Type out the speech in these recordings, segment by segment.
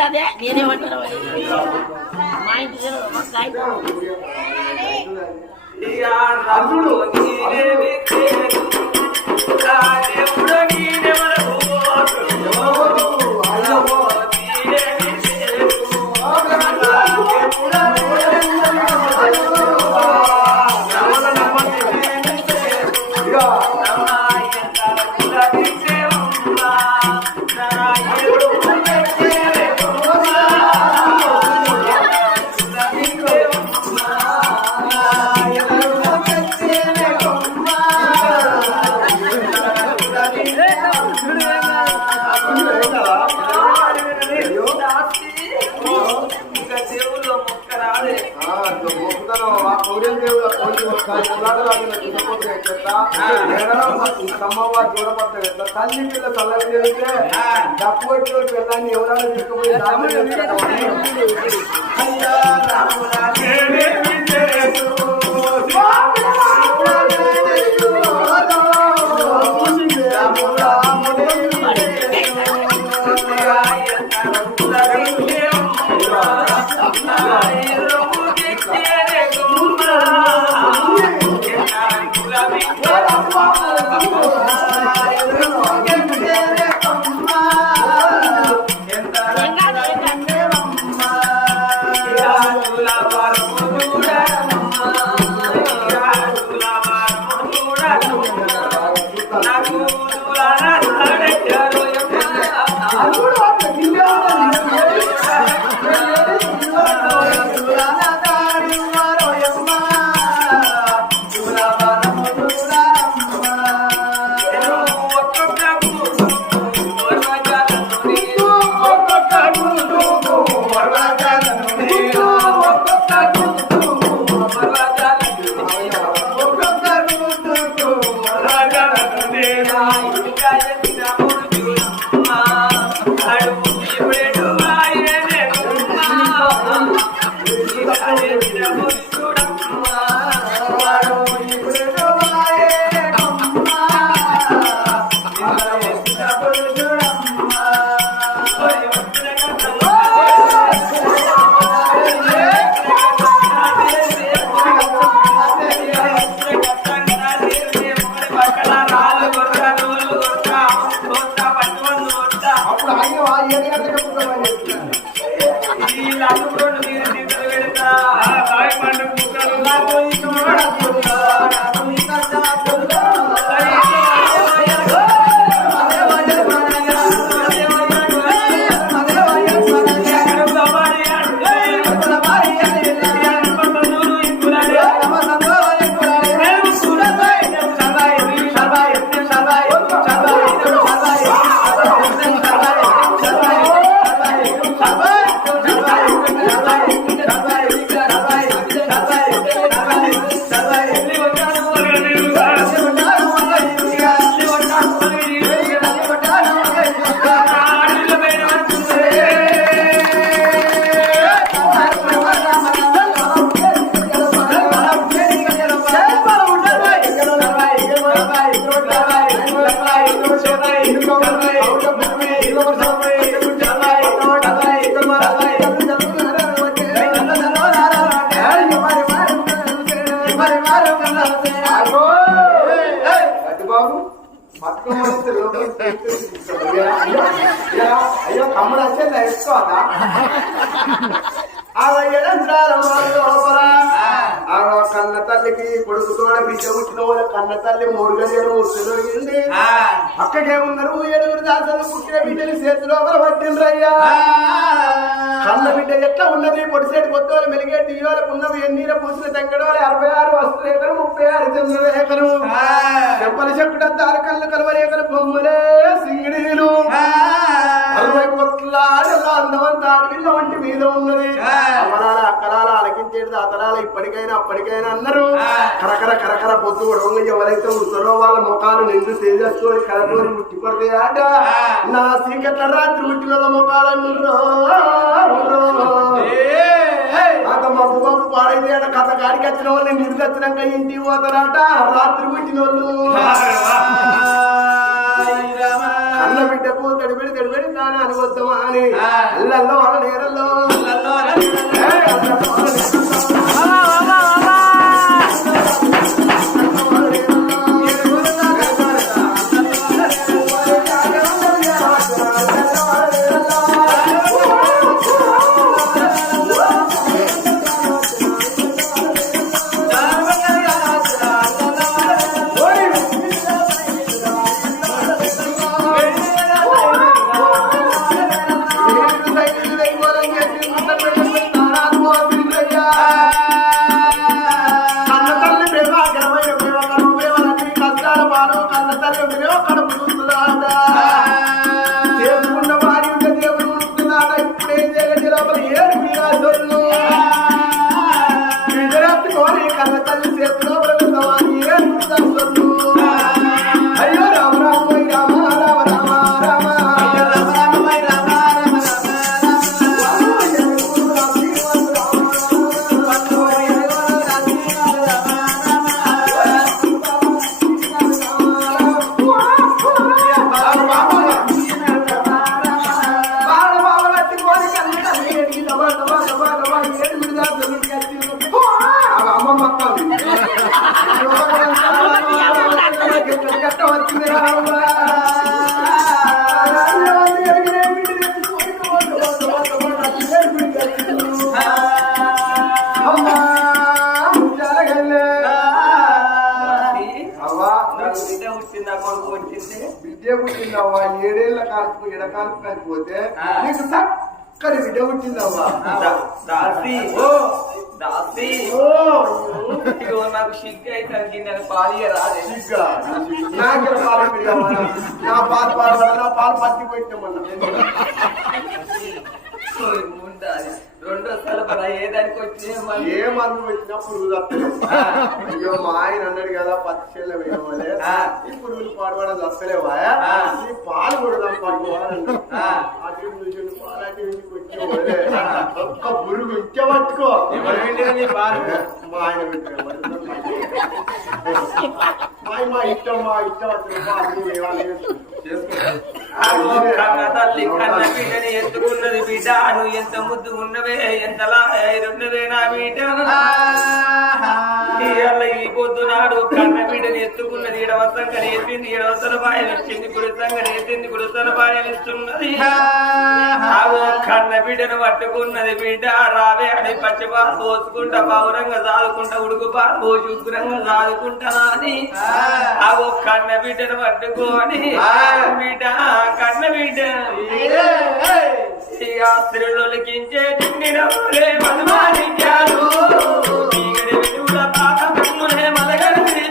అదే నేనేమంటారు మా ఇంటి దగ్గర తల్లి పిల్ల చల్లగా చేస్తే డప్పు వచ్చిన పిల్లని ఎవరైనా తీసుకుపోయి 我要当子我不是 Silent అయ్యో! గట్టి బాబు పట్టుకోమంటే లోపలికి తీసుకొస్తాడు. అయ్యో, వేసుకోదా కన్న తల్లికి కొడుకు తోడ బిడ్డ పుట్టిన వాళ్ళ కన్న తల్లి మూడు గడియలు మూడు దొరికింది అక్కకేమున్నారు ఏడుగురు దాతలు పుట్టిన బిడ్డని చేతిలో పట్టిండ్రయ్యా కన్న బిడ్డ ఎట్లా ఉన్నది? పొడిసేటి పొత్తులు మెలిగే టీవాలకు ఉన్నవి ఎన్నీర పూసిన తెంగడోలు అరవై ఆరు వస్తులేకరు ముప్పై ఆరు చంద్రరేఖలు చెప్పల చెక్కుడంతారు కళ్ళు కలవరేఖలు బొమ్మలే ఉండాలి ఇప్పటికైనా అప్పటికైనా అన్నారు కరకర కరకర పొద్దు కూడా ఎవరైతే ఉంటారో వాళ్ళ ముఖాలు నిండు తేజస్సు కరకొని ముట్టి ఆట. నా చీకట్ల రాత్రి ముట్టిన ముఖాలు మబ్బు మబ్బు పాడైతే ఆడ కథ కాడికి వచ్చిన వాళ్ళు నిండు వచ్చినాక ఇంటికి పోతారట రాత్రి పుట్టిన వాళ్ళు కళ్ళ బిడ్డకు తడిపెడి తడిపెడి తాను అనుకోద్దామా అని అల్లల్లో వాళ్ళ నేరల్లో ఏయ్, అల్లల్లో వాళ్ళ నేరల్లో. కన్న పుట్టిందవ్వా ఏడేళ్ళ కాల్పు ఎడకాల్పు కాకపోతే నీకు చక్కని విద్య పుట్టిందవ్వా నాకు సిగ్గు అయితే గిన్నె పాలియ రాదే నాకెల పాలు పిల్లవా నా పాలు పాలు నా పాలు పత్తి పెట్టమన్నా ఉండాలి రెండో సలపరా ఏ దానికి వచ్చే మళ్ళీ ఏ మందు పెట్టినా పురుగు తప్పలేదు అయ్యో మా ఆయన అన్నాడు కదా పత్తి చెల్ల వేయమలే ఆ. ఈ పురుగులు పాడుబడ ఆ. ఈ పాలు కొడదాం పట్టుకోవాలండి ఆ. అటు వచ్చే ఒక్క పురుగు ఇంకే పట్టుకో ఎవరు వింటారు నీ పాలు? మా ఆయన పెట్టాడు. మా ఇష్టం మా ఇష్టం పాలు వేయాలి కన్న తల్లి కన్న బిడ్డని ఎత్తుకున్నది బిడ్డ. నువ్వు ఎంత ముద్దు ఉన్నవే ఎంతలా ఉన్నవే నా బిడ్డ. ఇవాళ ఈ పొద్దునాడు కన్న బిడ్డని ఎత్తుకున్నది. ఇడవసంగని ఎత్తింది. ఇడవసన బాయలు వచ్చింది కుడిసంగని ఎత్తింది. కుడిసన బాయలు ఇస్తున్నది. ఆగో కన్న బిడ్డను పట్టుకున్నది బిడ్డ. రావే అని పచ్చిపాలు పోసుకుంటా పౌరంగా సాదుకుంటా ఉడుకు పాలు పోసి ఉగ్రంగా సాదుకుంటా అని. ఆగో కన్న బిడ్డను పట్టుకొని బిడ్డ కన్న బిడ్డ. ఈ మధుమాణిక్యాలు చీకటి వెలుగుల పాత కన్నులే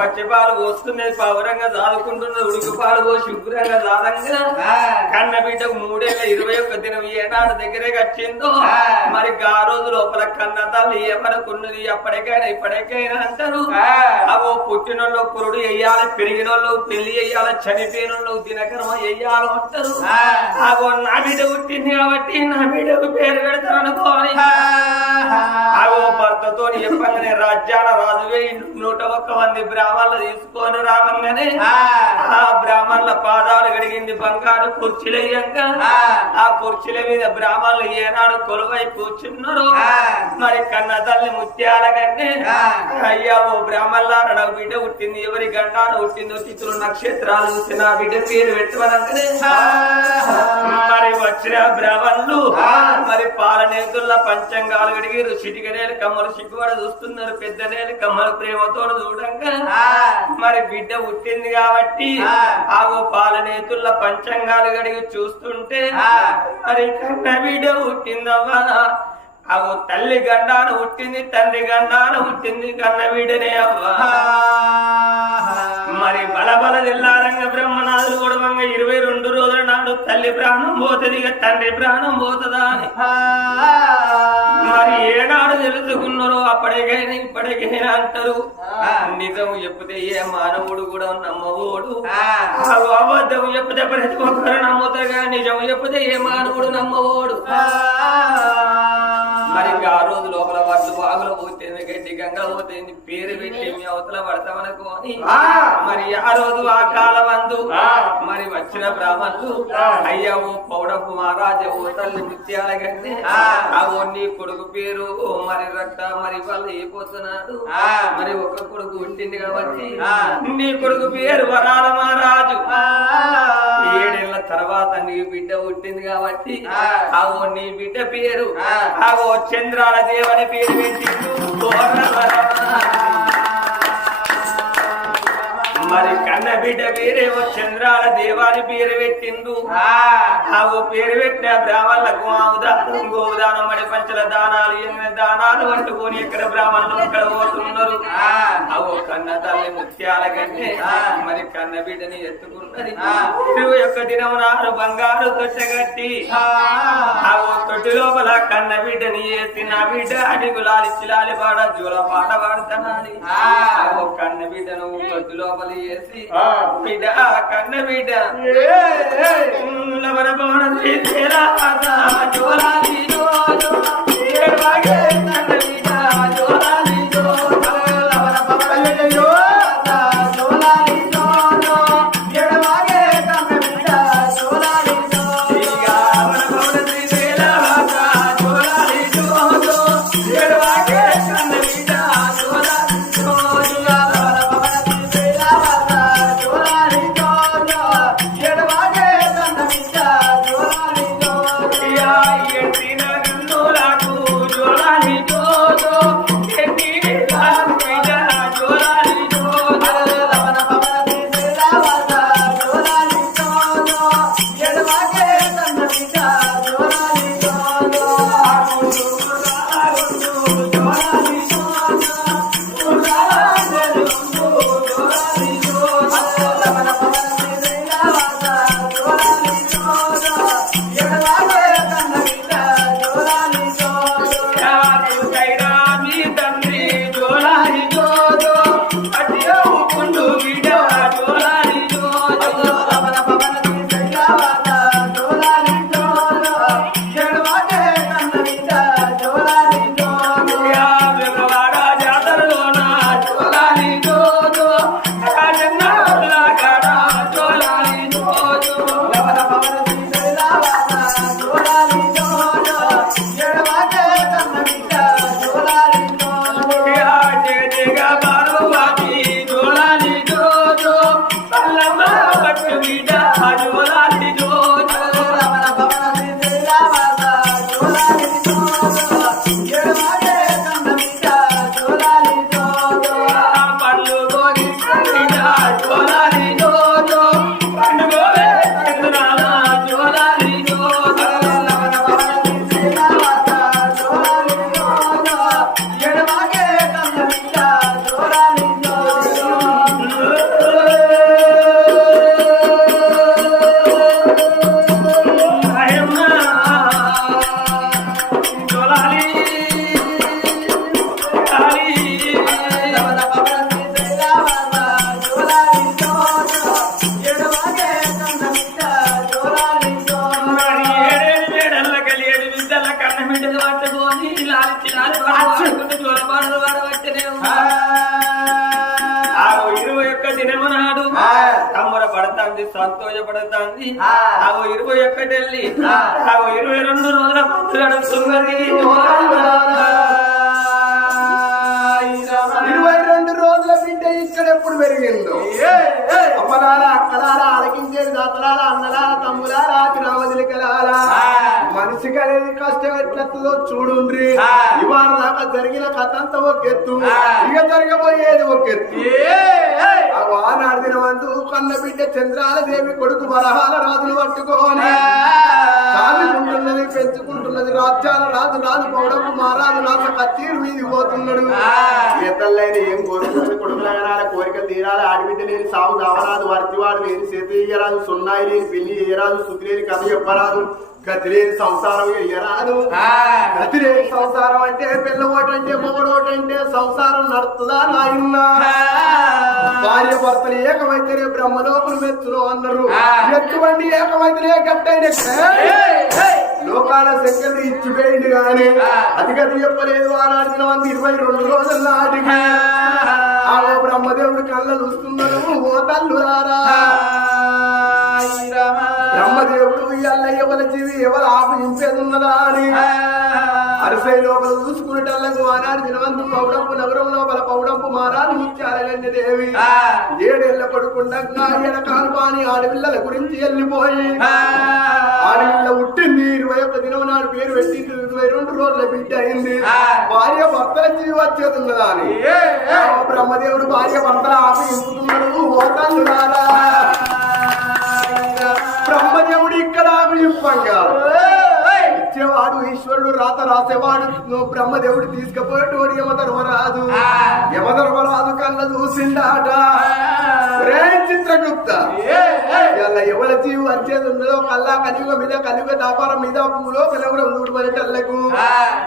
పచ్చి పాలు పోస్తున్నది పవరంగా దాదుకుంటున్నది ఉడుకు పాలు పోసి శుభ్రంగా దాదంగా కన్న బిడ్డకు మూడేళ్ళ ఇరవై ఒక్క దినం ఏనాడు దగ్గరే వచ్చిందో మరి ఆ రోజు లోపల కన్న తల్లి ఏమనుకున్నది? అప్పటికైనా ఇప్పటికైనా అంటారు. అవో పుట్టినోళ్ళు పురుడు వెయ్యాలి పెరిగినోళ్ళు పెళ్ళి వెయ్యాలి చనిపోయినోళ్ళు దినకర్మ వెయ్యాలి అంటారు. ఆగో నా బిడ్డ పుట్టింది కాబట్టి నా బిడ్డకు పేరు పెడతాను అనుకోని ఆగో భర్తతో చెప్పగానే రాజ్యాల రాజువే నూట ఒక్క మంది బ్రాహ్మణులు తీసుకొని రావంగానే ఆ. బ్రాహ్మణుల పాదాలు గడిగింది బంగారు కుర్చీలయ్యాక ఆ. కుర్చీల మీద బ్రాహ్మణులు ఏనాడు కొలువై కూర్చున్నారు. మరి కన్న తల్లి ముత్యాల కంటే అయ్యా ఓ బ్రాహ్మణులారా నాకు బిడ్డ పుట్టింది ఎవరి గండాన పుట్టిందో తిథులు నక్షత్రాలు చూసి నా బిడ్డ పేరు పెట్టమనగానే. మరి వచ్చిన బ్రాహ్మణులు మరి పాలనేతుల పంచంగాలు గడిగిరు చిటికనేలు కమ్మలు సిగ్గుపడ చూస్తున్నారు. పెద్ద నేలు కమ్మలు ప్రేమతో చూడంగా. మరి బిడ్డ పుట్టింది కాబట్టి ఆగో పాలనేతుల పంచంగాలు గడిగి చూస్తుంటే మరి కన్న బిడ్డ పుట్టిందవ్వా? అవు తల్లి గండాన పుట్టింది తండ్రి గండాన పుట్టింది కన్న వీడనే అవ్వా. మరి బలబల జిల్లారంగ బ్రహ్మనాథులు గొడవంగా ఇరవై రెండు రోజుల నాడు తల్లి ప్రాణం పోతుంది ఇక తండ్రి ప్రాణం పోతుందా అని. మరి ఏనాడు తెలుసుకున్నారో అప్పటికైనా ఇప్పటికైనా అంటారు. నిజం చెప్తే ఏ మానవుడు కూడా నమ్మవోడు అబద్ధం చెప్తే ప్రతి ఒక్కరు నమ్ముతారు కానీ నిజం చెప్తే ఏ మానవుడు నమ్మవోడు మరి ఆ రోజు లోపల వాళ్ళు బాగులో పోతుంది గడ్డి గంగ పోతుంది పేరు పెట్టి మీ అవతల పడతామనుకోని మరి ఆ రోజు ఆ కాలం అందు మరి వచ్చిన బ్రాహ్మణులు అయ్యా ఓ పౌడపు మహారాజా ఓ తల్లి ముత్యాల ఆ. ఓ నీ కొడుకు పేరు మరి రక్త మరి వాళ్ళు అయిపోతున్నారు మరి ఒక్క కొడుకు పుట్టింది కాబట్టి నీ కొడుకు పేరు వరాల మహారాజు. ఏడేళ్ళ తర్వాత నీ బిడ్డ పుట్టింది కాబట్టి ఆ. ఓ నీ బిడ్డ పేరు ఓ చంద్రాల దేవని పేరు పెట్టి మరి కన్న బిడ్డ పేరేమో చంద్రాల దేవాని పేరు పెట్టిండు. ఆ. ఓ పేరు పెట్టిన బ్రాహ్మణులకు ఆవుదానం గోదానం మడి పంచల దానాలు ఎనిమిది దానాలు వండుకొని ఎక్కడ బ్రాహ్మణులు అక్కడ పోతున్నారు? ఆ. ఓ కన్న తల్లి ముత్యాల కంటే మరి కన్న బిడ్డని ఎత్తుకున్నది ఇరవై ఒక్క దినం నాడు బంగారు తొట్టగట్టి. ఆ. ఓ తొట్టి లోపల కన్న బిడ్డని ఎత్తి నా బిడ్డ అడిగులాలి చిలాలి పాడ జూల పాట పాడుతున్నాడు. ఓ కన్న బిడ్డను తొట్టి లోపల వేసి బిడ్డ కన్న బిడ్డ శ్రీశైల మాత జోలాలి జోజో ఏడువాగే కన్న బిడ్డ పెరిగిందో అమ్మలారా అక్కలారా ఆలకించేది దాతలారా అన్నలారా తమ్ములారా రామదిలికలారా ఆ. మనిషికి అనేది కష్టం ఎట్లతో చూడుండ్రి. ఇవాళ దాకా జరిగిన కథ అంతా ఒక ఎత్తు. ఇక జరగబోయేది ఒక ఎత్తు ఆ వానాడు దినమందు కన్న బిడ్డ చంద్రాల దేవి కొడుకు బలహాల రాజులు పట్టుకోని పెంచుకుంటున్నది రాజ్యాల రాజు రాజు పౌడపు మారాజు రాజు కచ్చీరు మీది పోతున్నాడు. ఏ కోరుకుంటుంది కొడుకుల గనాల కోరికలు తీరాలి. ఆడిబిడ్డ లేని సాగు దావరాదు వర్తివాడు లేని చేతి ఇయ్యరాదు సున్నాయి లేని పిల్లి ఇయ్యరాదు శుద్ధి లేని కథ చెప్పరాదు. గతి లేని సంసారం ఇయ్యరాదు గతి లేని సంసారం అంటే పిల్ల ఓటంటే మొగడు ఓటంటే సంసారం నడుతుందా నాయన్నా? భార్య భర్తలు ఏకమైతేనే బ్రహ్మలోకులు మెచ్చును అన్నారు. ఎటువంటి ఏకమైతేనే గట్టైన లోకాల శంకర్లు ఇచ్చిపోయింది ఆ. అది గది చెప్పలేదు ఆనాడు దినవంది ఇరవై రెండు రోజుల నాటికి. ఆ. బ్రహ్మదేవుడు కళ్ళ చూస్తున్నాడు ఓ తల్లురారా బ్రహ్మదేవుడు ఎవరి జీవి ఎవరు ఆపు అని? అరసై లోపల చూసుకునేటల్లకు ఆనాడు దినవంతు పౌడంపు నగరం లోపల పౌడంపు మారాలు ముత్యాలగండి దేవి. ఏడేళ్ళ పడుకుండగా ఎడకాలు పాని ఆడపిల్లల గురించి వెళ్ళిపోయి ఆడపిల్ల పుట్టింది ఇరవై ఒక్క దినం నాడు పేరు పెట్టి ఇరవై రెండు రోజుల బిడ్డ అయింది. భార్య భర్తల జీవి వచ్చేది ఉన్నదా అని బ్రహ్మదేవుడు భార్య భర్తల ఆపి ఇంపుతున్నాడు. తల్లులారా ఇచ్చేవాడు ఈశ్వరుడు రాత రాసేవాడు నువ్వు బ్రహ్మదేవుడు తీసుకుపోయేటోడు యమధర్మరాజు. యమధర్మరాజు కళ్ళ చూసిండాట. చిత్రగుప్త. ఎవరి జీవి వచ్చేది ఉన్నదో కల్లా కలియుగ మీద కలియుగ దాపారం మీద పూలో కలవడం నూటి మరిటల్లకు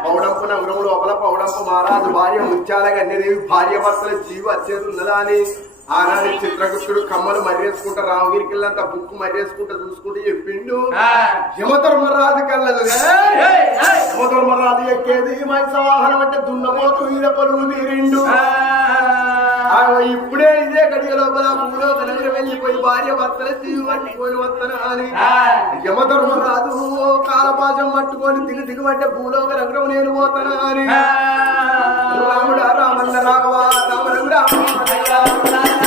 పౌడంపు నగరం లోపల పౌడంపు మహారాజు భార్య ముత్యాల గన్యదేవి భార్య భర్తల జీవి వచ్చేది ఉన్నదా అని ఆనాడు చిత్రగుప్తుడు కమ్మలు మర్రేసుకుంటా రామగిరికి వెళ్ళంత బుక్ మర్రేసుకుంటా చూసుకుంటూ చెప్పిండు. యమధర్మరాజు కళ్ళదు యమధర్మరాజు ఎక్కేది మనిషి వాహనం అంటే దున్నపోతు మీద కొలువు తీరిండు. ఇప్పుడే ఇదే గడియ లోపల పూలో కనగర వెళ్ళిపోయి భార్య భర్తల యమధర్మరాజు కాలపాశం పట్టుకొని దిగు దిగుమంటే భూలోక నగరం నేను పోతాను అని. రాముడా రామన్న రాఘవ రామ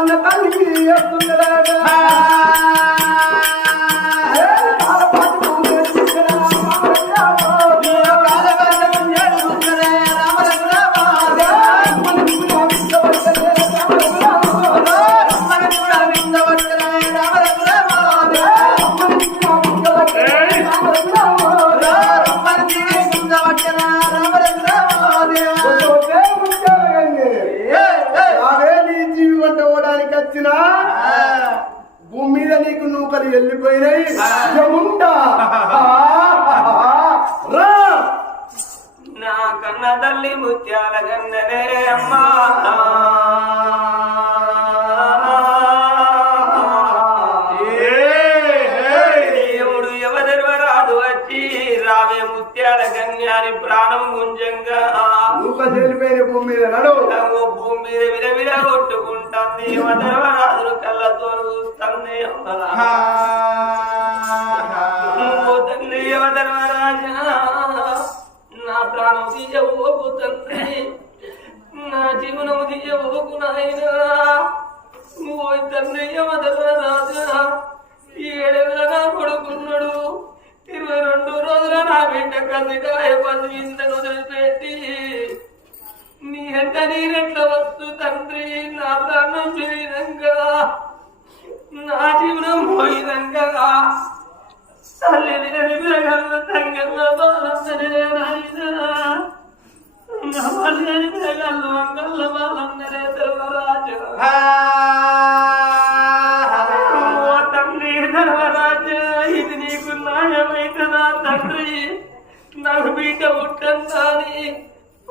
కన్న తల్లికి వస్తుందరాట భూమి మీద నీకు నూకలు వెళ్ళిపోయినాయి యముండా. నా కన్న తల్లి ముత్యాల గన్ననే అమ్మా. నువ్వు చెల్లిపోయిన భూమి మీద నడు. భూమి మీద విరవిర కొట్టుకుంటుంది. ఎవరెవరాదులు కళ్ళతో చూస్తుంది నా ప్రాణం తీయబోకు తండ్రి నా జీవనము తీయబోకు నాయనా. తండ్రి యమధర్మరాజా ఏడేళ్ళ నా కొడుకున్నాడు. ఇరవై రెండు రోజుల నా బిడ్డ కసికాయ పదివిందను వదిలిపెట్టి నీ ఎంట నీరెట్ల వస్తు తండ్రి? నా ప్రాణం పోయినంగా నా జీవనం పోయినంగా తల్లి నేను విరగల్ల తంగల్ల బాలందరే నాయనా. నమ్మ లేని విరగల్ల బాలందరే ధర్మరాజు. తండ్రి ధర్మరాజు, ఇది నీకు న్యాయమైతదా తండ్రి? నాకు బిడ్డ పుట్టంతాని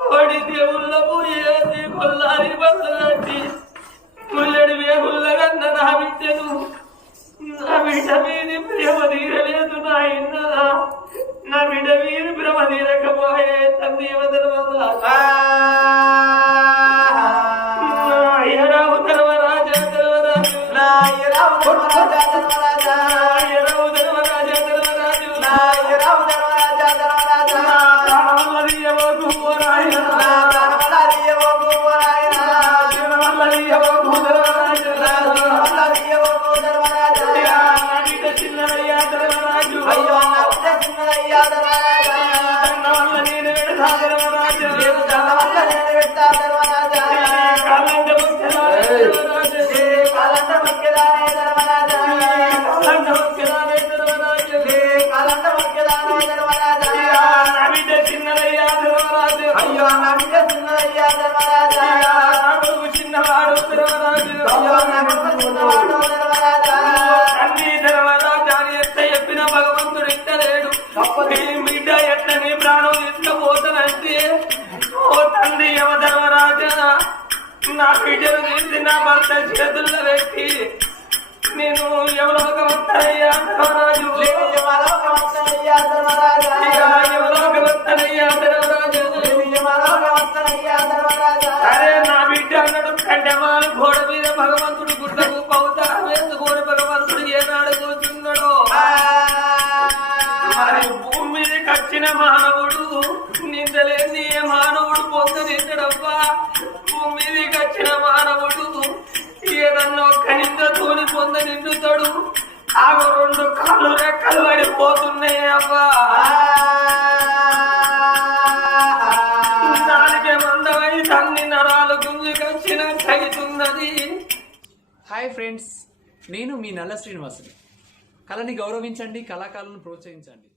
కోడి దేవుళ్ళ పోయేది కొల్లారి బల్లటి ముల్లడి వేగుళ్ళ కన్న నా బిడ్డను. నా బిడ్డ మీది ప్రేమ తీరలేదు నాయన నా బిడ్డ మీది ప్రేమ తీరకపోయే తండ్రి ఎరావు ధర్మరాజా ధర్మరాజు ఎరావు ధర్మరాజా ధర్మరాజు ప్రాణవల్లది ఎవరు పోరాయన ಭಗವರಾಯ ఇట్టలేడు నీ బిడ్డ ఎట్ల నీ ప్రాణం తీసుకుపోతానంటే ఓ తండ్రి యమ ధర్మరాజా నా బిడ్డను తీసి నా భర్త చేతుల్లో పెట్టి నేను ఎవరో ఒక వస్తానయ్యా ధర్మరాజు. ఎవరో ఒక వస్తానయ్యా ధర్మరాజు. అరే నా బిడ్డ అన్నాడు కండమాలు గోడ మీద భగవంతుడు గుడ్డకు మానవుడు నిందలేని ఏ మానవుడు పొందనిద్దడబ్బా భూమి మీదకి వచ్చిన మానవుడు ఏదన్నా ఒక్క నిందతోని పొంద నిండుతాడు. ఆమె రెండు కాళ్ళు రెక్కలు పడిపోతున్నాయి అబ్బా. నాలుగే మందమై తన్ని నరాలు గుంజుకొచ్చిన కైతున్నది హాయ్ ఫ్రెండ్స్ నేను మీ నల్ల శ్రీనివాసుని. కళని గౌరవించండి కళాకారులను ప్రోత్సహించండి.